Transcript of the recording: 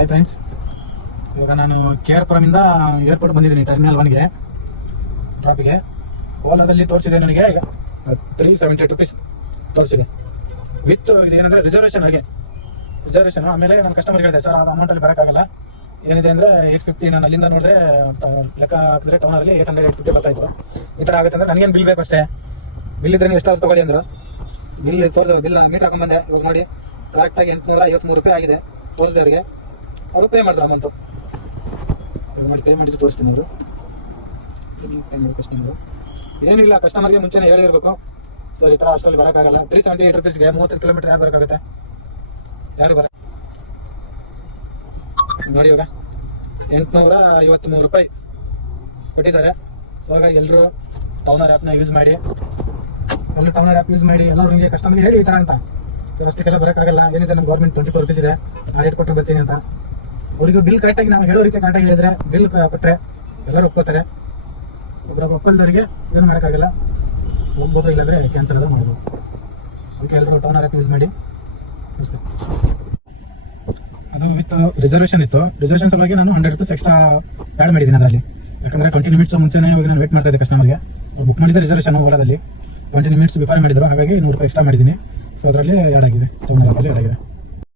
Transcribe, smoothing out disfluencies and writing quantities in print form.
Hi friends, ಇವಾಗ ನಾನು KR ಪುರಮಿಂದ airport ಬಂದಿದ್ದೀನಿ ಟರ್ಮಿನಲ್ 1ಗೆ ಡ್ರಾಪಿಗೆ. ಓಲಾದಲ್ಲಿ ತೋರಿಸಿದೆ ನನಗೆ ಈಗ 370 ರೂಪೀಸ್ ತೋರಿಸಿದೆ ವಿತ್ ಇದೇನಂದ್ರೆ ರಿಸರ್ವೇಷನ್. ಹಾಗೆ ರಿಸರ್ವೇಷನ್ ಆಮೇಲೆ ನಾನು ಕಸ್ಟಮರ್ ಹೇಳಿದೆ, ಸರ್ ಅದು ಅಮೌಂಟಲ್ಲಿ ಬರೋಕ್ಕಾಗಲ್ಲ, ಏನಿದೆ ಅಂದರೆ 850. ನಾನು ಅಲ್ಲಿಂದ ನೋಡಿದ್ರೆ ಲೆಕ್ಕ ಹಾಕಿದ್ರೆ ಟೌನಲ್ಲಿ 800-850 ಬರ್ತಾ ಇತ್ತು. ಈ ಥರ ಆಗುತ್ತೆ ಅಂದರೆ ನನಗೇನು ಬಿಲ್ ಬೇಕು ಅಷ್ಟೇ, ಬಿಲ್ ಇದ್ರೆ ನೀವು ಎಷ್ಟಾದ್ರು ತೊಗೊಳ್ಳಿ ಅಂದರು. ಬಿಲ್ ತೋರಿಸೋ ಬಿಲ್ ಮೀಟರ್ ಹಾಕೊಂಡ್ಬಂದೆ. ಇವಾಗ ನೋಡಿ ಕರೆಕ್ಟಾಗಿ 853 ರೂಪಾಯಿ ಆಗಿದೆ ತೋರಿಸಿದವರಿಗೆ. ಅವರು ಪೇ ಮಾಡಿದ್ರು ಅಮೌಂಟು. ನೋಡಿ ಪೇ ಮಾಡಿದ್ದು ತೋರಿಸ್ತೀನಿ. ಅವರು ಪೇ ಮಾಡಿ ಕಸ್ಟಮರು ಏನಿಲ್ಲ, ಕಸ್ಟಮರ್ಗೆ ಮುಂಚೆನೇ ಹೇಳಿರ್ಬೇಕು, ಸೊ ಈ ಥರ ಅಷ್ಟಲ್ಲಿ ಬರೋಕ್ಕಾಗಲ್ಲ. 378 ರೂಪೀಸ್ಗೆ 35 ಕಿಲೋಮೀಟರ್ ಯಾರು ಬರೋಕ್ಕಾಗುತ್ತೆ? ಯಾರು ಬರ ನೋಡಿ ಇವಾಗ 853 ರೂಪಾಯಿ ಕೊಟ್ಟಿದ್ದಾರೆ. ಸೊ ಹಾಗಾಗಿ ಎಲ್ಲರೂ ಟೌನರ್ ಆ್ಯಪ್ನ ಯೂಸ್ ಮಾಡಿ, ಎಲ್ಲರೂ ನಿಮಗೆ ಕಸ್ಟಮರ್ಗೆ ಹೇಳಿ ಈ ಥರ ಅಂತ. ಸೊ ಅಷ್ಟಕ್ಕೆಲ್ಲ ಬರೋಕ್ಕಾಗಲ್ಲ, ಏನಿದೆ ನಮ್ಮ ಗೌರ್ಮೆಂಟ್ 24 ರೂಪೀಸ್ ಇದೆ, ನಾನು ರೇಟ್ ಕೊಟ್ಟು ಬರ್ತೀನಿ ಅಂತ. ಅವ್ರಿಗೆ ಬಿಲ್ ಕರೆಕ್ಟಾಗಿ ನಾವು ಹೇಳೋ ರೀತಿ ಕರೆಕ್ಟಾಗಿ ಹೇಳಿದ್ರೆ ಬಿಲ್ ಕೊಟ್ಟರೆ ಎಲ್ಲರೂ ಒಪ್ಕೋತಾರೆ. ಒಬ್ಬರು ಒಪ್ಪಲ್ದವರಿಗೆ ಏನು ಮಾಡೋಕ್ಕಾಗಲ್ಲ, ಹೋಗ್ಬೋದು, ಇಲ್ಲಾಂದರೆ ಕ್ಯಾನ್ಸಲ್ ಎಲ್ಲ ಮಾಡ್ಬೋದು. ಅದಕ್ಕೆ ಎಲ್ಲರೂ ಟೌನರ್ ಆ್ಯಪ್ ಯೂಸ್ ಮಾಡಿ. ಅದು ವಿತ್ ರಿಸರ್ವೇಷನ್ ಇತ್ತು. ರಿಸರ್ವೇಷನ್ ಸಲುವಾಗಿ ನಾನು 100 ರೂಪೀಸ್ ಎಕ್ಸ್ಟ್ರಾ ಆ್ಯಡ್ ಮಾಡಿದ್ದೀನಿ ಅದರಲ್ಲಿ. ಯಾಕಂದರೆ 20 ನಿಮಿಟ್ಸ್ ಮುಂಚೆನೇ ಹೋಗಿ ನಾನು ವೇಟ್ ಮಾಡ್ತಾ ಇದ್ದೆ ಕಸ್ಟಮರ್ಗೆ. ಬುಕ್ ಮಾಡಿದ್ದೆ ರಿಸರ್ವೇಷನ್ ಓಲಾದಲ್ಲಿ 20 ನಿಮಿಟ್ಸ್ ಬಿಫೋರ್ ಮಾಡಿದ್ರು, ಹಾಗಾಗಿ 100 ರೂಪಾಯಿ ಎಕ್ಸ್ಟ್ರಾ ಮಾಡಿದ್ದೀನಿ. ಸೊ ಅದರಲ್ಲಿ ಆ್ಯಡ್ ಆಗಿದೆ, ಟೌನರ್ ಆ್ಯಪಲ್ಲಿ ಆ್ಯಡ್ ಆಗಿದೆ.